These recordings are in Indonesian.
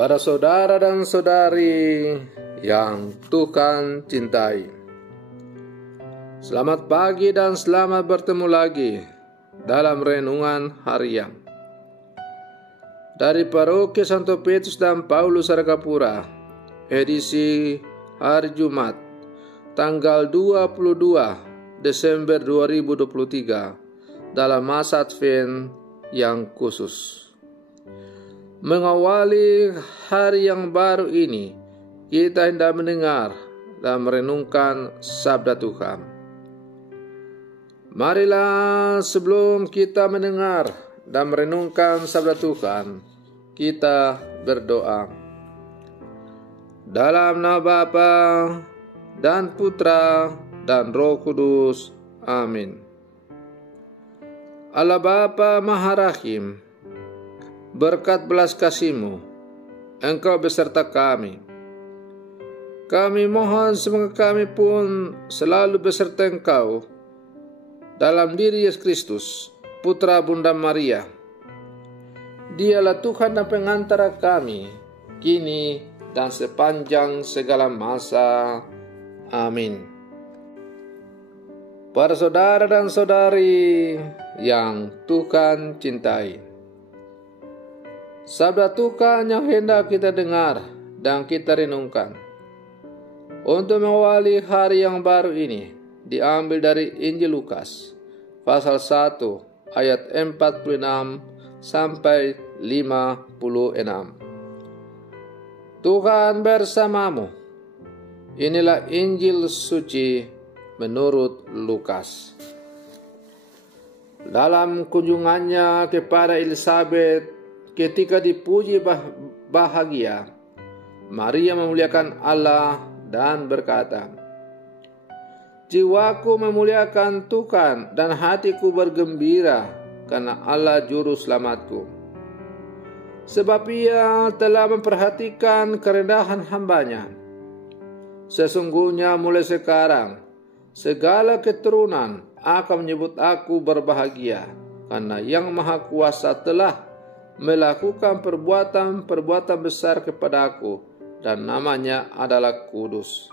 Para saudara dan saudari yang Tuhan cintai, selamat pagi dan selamat bertemu lagi dalam renungan harian dari Paroki Santo Petrus dan Paulus Argapura, edisi hari Jumat, tanggal 22 Desember 2023, dalam masa Advent yang khusus. Mengawali hari yang baru ini, kita hendak mendengar dan merenungkan sabda Tuhan. Marilah sebelum kita mendengar dan merenungkan sabda Tuhan, kita berdoa. Dalam nama Bapa dan Putra dan Roh Kudus. Amin. Allah Bapa Maha Rahim, berkat belas kasih-Mu, Engkau beserta kami. Kami mohon semoga kami pun selalu beserta Engkau dalam diri Yesus Kristus, Putra Bunda Maria. Dialah Tuhan dan pengantara kami, kini dan sepanjang segala masa. Amin. Para saudara dan saudari yang Tuhan cintai, sabda Tuhan yang hendak kita dengar dan kita renungkan untuk mengawali hari yang baru ini diambil dari Injil Lukas pasal 1 ayat 46 sampai 56. Tuhan bersamamu. Inilah Injil suci menurut Lukas. Dalam kunjungannya kepada Elizabeth ketika dipuji bahagia, Maria memuliakan Allah dan berkata, "Jiwaku memuliakan Tuhan dan hatiku bergembira karena Allah juru selamatku. Sebab Ia telah memperhatikan kerendahan hamba-Nya. Sesungguhnya mulai sekarang segala keturunan akan menyebut aku berbahagia, karena Yang Maha Kuasa telah melakukan perbuatan besar kepadaku, dan namanya adalah kudus.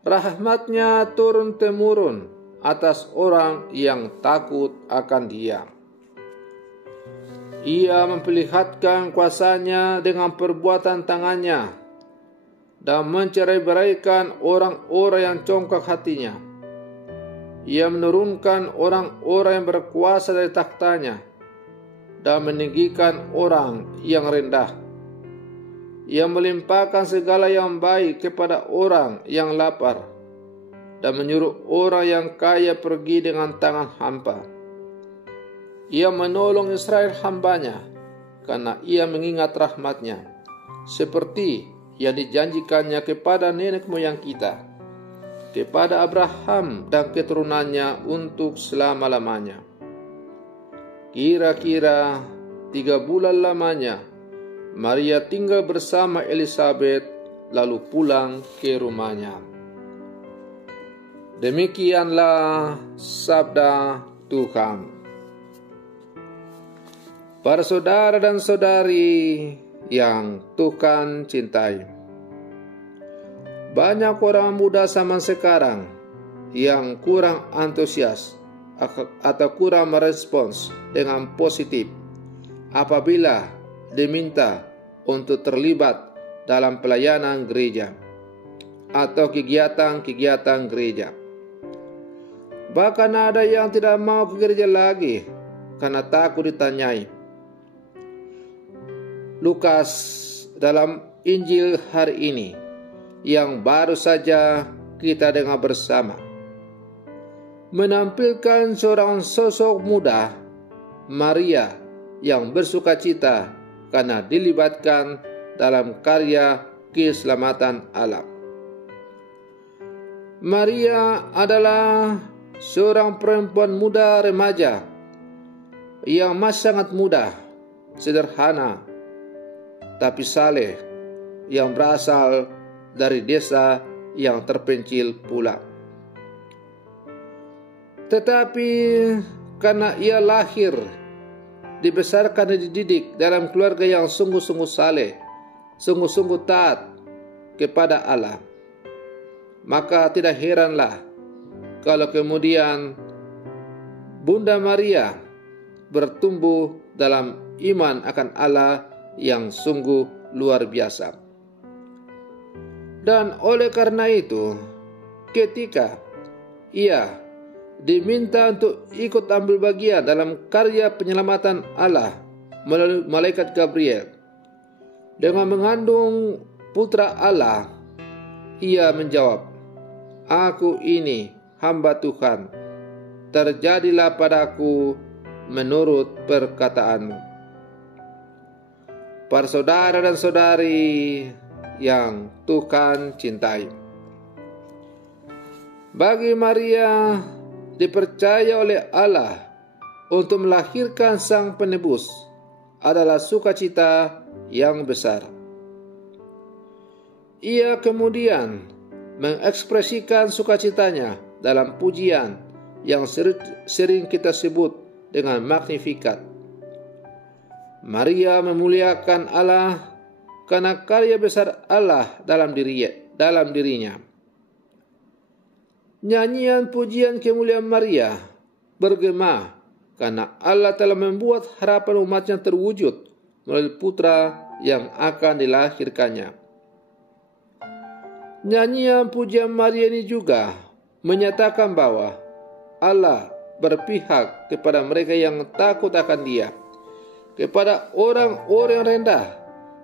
Rahmat-Nya turun-temurun atas orang yang takut akan Dia. Ia memperlihatkan kuasa-Nya dengan perbuatan tangan-Nya dan mencerai-beraikan orang-orang yang congkak hatinya. Ia menurunkan orang-orang yang berkuasa dari takhta-Nya dan meninggikan orang yang rendah. Ia melimpahkan segala yang baik kepada orang yang lapar dan menyuruh orang yang kaya pergi dengan tangan hampa. Ia menolong Israel hamba-Nya karena Ia mengingat rahmat-Nya seperti yang dijanjikannya kepada nenek moyang kita, kepada Abraham dan keturunannya untuk selama-lamanya." Kira-kira 3 bulan lamanya, Maria tinggal bersama Elizabeth lalu pulang ke rumahnya. Demikianlah sabda Tuhan. Para saudara dan saudari yang Tuhan cintai, banyak orang muda zaman sekarang yang kurang antusias atau kurang merespons dengan positif apabila diminta untuk terlibat dalam pelayanan gereja atau kegiatan-kegiatan gereja. Bahkan ada yang tidak mau ke gereja lagi karena takut ditanyai. Lukas dalam Injil hari ini yang baru saja kita dengar bersama menampilkan seorang sosok muda, Maria, yang bersukacita karena dilibatkan dalam karya keselamatan alam. Maria adalah seorang perempuan muda remaja yang masih sangat muda, sederhana, tapi saleh, yang berasal dari desa yang terpencil pula. Tetapi karena ia lahir, dibesarkan dan dididik dalam keluarga yang sungguh-sungguh saleh, sungguh-sungguh taat kepada Allah. Maka tidak heranlah kalau kemudian Bunda Maria bertumbuh dalam iman akan Allah yang sungguh luar biasa. Dan oleh karena itu, ketika ia diminta untuk ikut ambil bagian dalam karya penyelamatan Allah melalui malaikat Gabriel dengan mengandung putra Allah, ia menjawab, "Aku ini hamba Tuhan, terjadilah padaku menurut perkataanmu." Para saudara dan saudari yang Tuhan cintai, bagi Maria dipercaya oleh Allah untuk melahirkan Sang Penebus adalah sukacita yang besar. Ia kemudian mengekspresikan sukacitanya dalam pujian yang sering kita sebut dengan Magnificat. Maria memuliakan Allah karena karya besar Allah dalam dirinya. Nyanyian pujian kemuliaan Maria bergema karena Allah telah membuat harapan umatnya terwujud melalui putra yang akan dilahirkannya. Nyanyian pujian Maria ini juga menyatakan bahwa Allah berpihak kepada mereka yang takut akan Dia, kepada orang-orang rendah,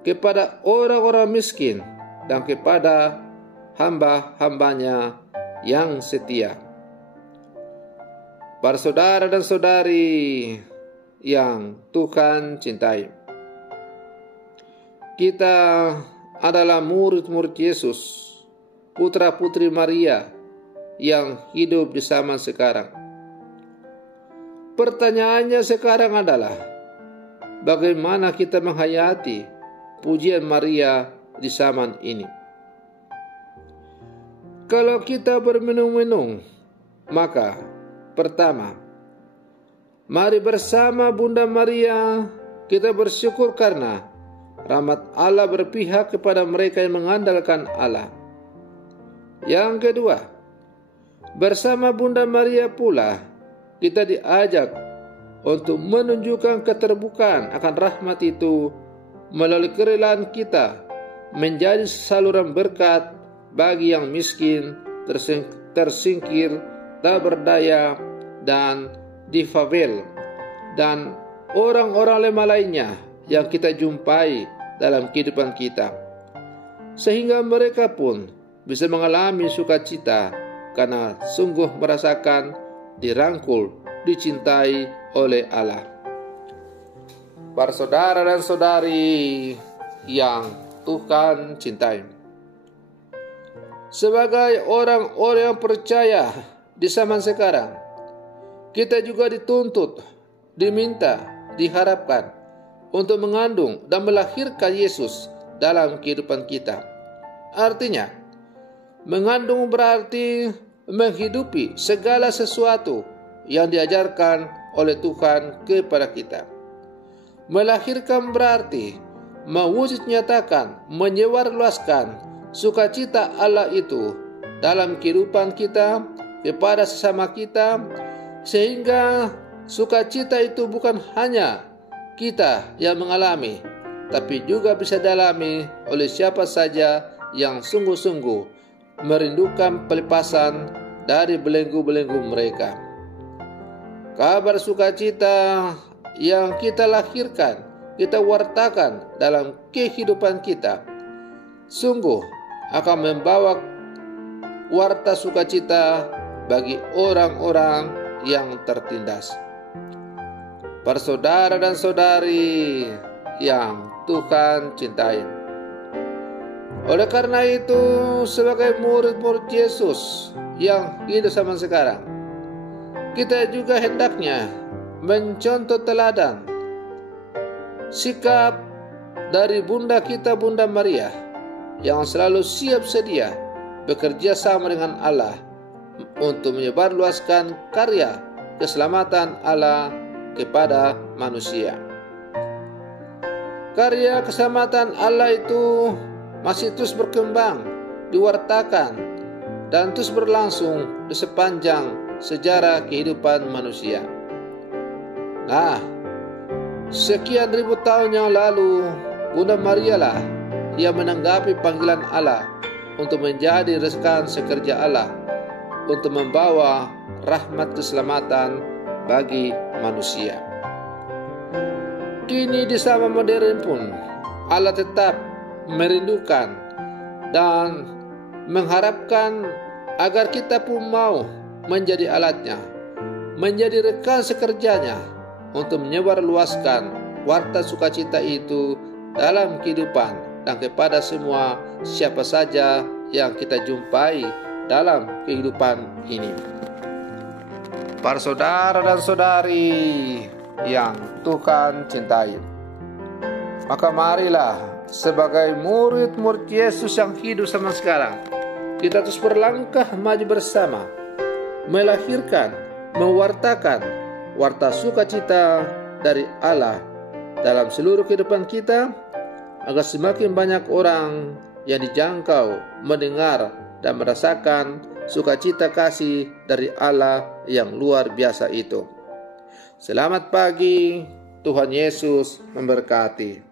kepada orang-orang miskin, dan kepada hamba-hambanya yang setia. Para saudara dan saudari yang Tuhan cintai, kita adalah murid-murid Yesus, putra-putri Maria yang hidup di zaman sekarang. Pertanyaannya sekarang adalah, bagaimana kita menghayati pujian Maria di zaman ini? Kalau kita bermenung-menung, maka pertama, mari bersama Bunda Maria kita bersyukur karena rahmat Allah berpihak kepada mereka yang mengandalkan Allah. Yang kedua, bersama Bunda Maria pula kita diajak untuk menunjukkan keterbukaan akan rahmat itu melalui kerelaan kita menjadi saluran berkat bagi yang miskin, tersingkir, tak berdaya, dan difabel, dan orang-orang lemah lainnya yang kita jumpai dalam kehidupan kita, sehingga mereka pun bisa mengalami sukacita karena sungguh merasakan dirangkul, dicintai oleh Allah. Para saudara dan saudari yang Tuhan cintai, sebagai orang-orang yang percaya di zaman sekarang, kita juga dituntut, diminta, diharapkan untuk mengandung dan melahirkan Yesus dalam kehidupan kita. Artinya, mengandung berarti menghidupi segala sesuatu yang diajarkan oleh Tuhan kepada kita. Melahirkan berarti mewujud nyatakan, menyebarluaskan sukacita Allah itu dalam kehidupan kita kepada sesama kita, sehingga sukacita itu bukan hanya kita yang mengalami, tapi juga bisa dialami oleh siapa saja yang sungguh-sungguh merindukan pelepasan dari belenggu-belenggu mereka. Kabar sukacita yang kita lahirkan, kita wartakan dalam kehidupan kita, sungguh akan membawa warta sukacita bagi orang-orang yang tertindas. Para saudara dan saudari yang Tuhan cintai, oleh karena itu, sebagai murid-murid Yesus yang hidup zaman sekarang, kita juga hendaknya mencontoh teladan sikap dari Bunda kita, Bunda Maria, yang selalu siap sedia bekerja sama dengan Allah untuk menyebarluaskan karya keselamatan Allah kepada manusia. karya keselamatan Allah itu masih terus berkembang, diwartakan, dan terus berlangsung di sepanjang sejarah kehidupan manusia. Nah, sekian ribu tahun yang lalu, Bunda Maria lah yang menanggapi panggilan Allah untuk menjadi rekan sekerja Allah untuk membawa rahmat keselamatan bagi manusia. Kini di zaman modern pun Allah tetap merindukan dan mengharapkan agar kita pun mau menjadi alatnya, menjadi rekan sekerjanya untuk menyebarluaskan warta sukacita itu dalam kehidupan dan kepada semua siapa saja yang kita jumpai dalam kehidupan ini. Para saudara dan saudari yang Tuhan cintai, maka marilah sebagai murid-murid Yesus yang hidup sama sekarang, kita terus berlangkah maju bersama, melahirkan, mewartakan warta sukacita dari Allah dalam seluruh kehidupan kita, agar semakin banyak orang yang dijangkau mendengar dan merasakan sukacita kasih dari Allah yang luar biasa itu. Selamat pagi, Tuhan Yesus memberkati.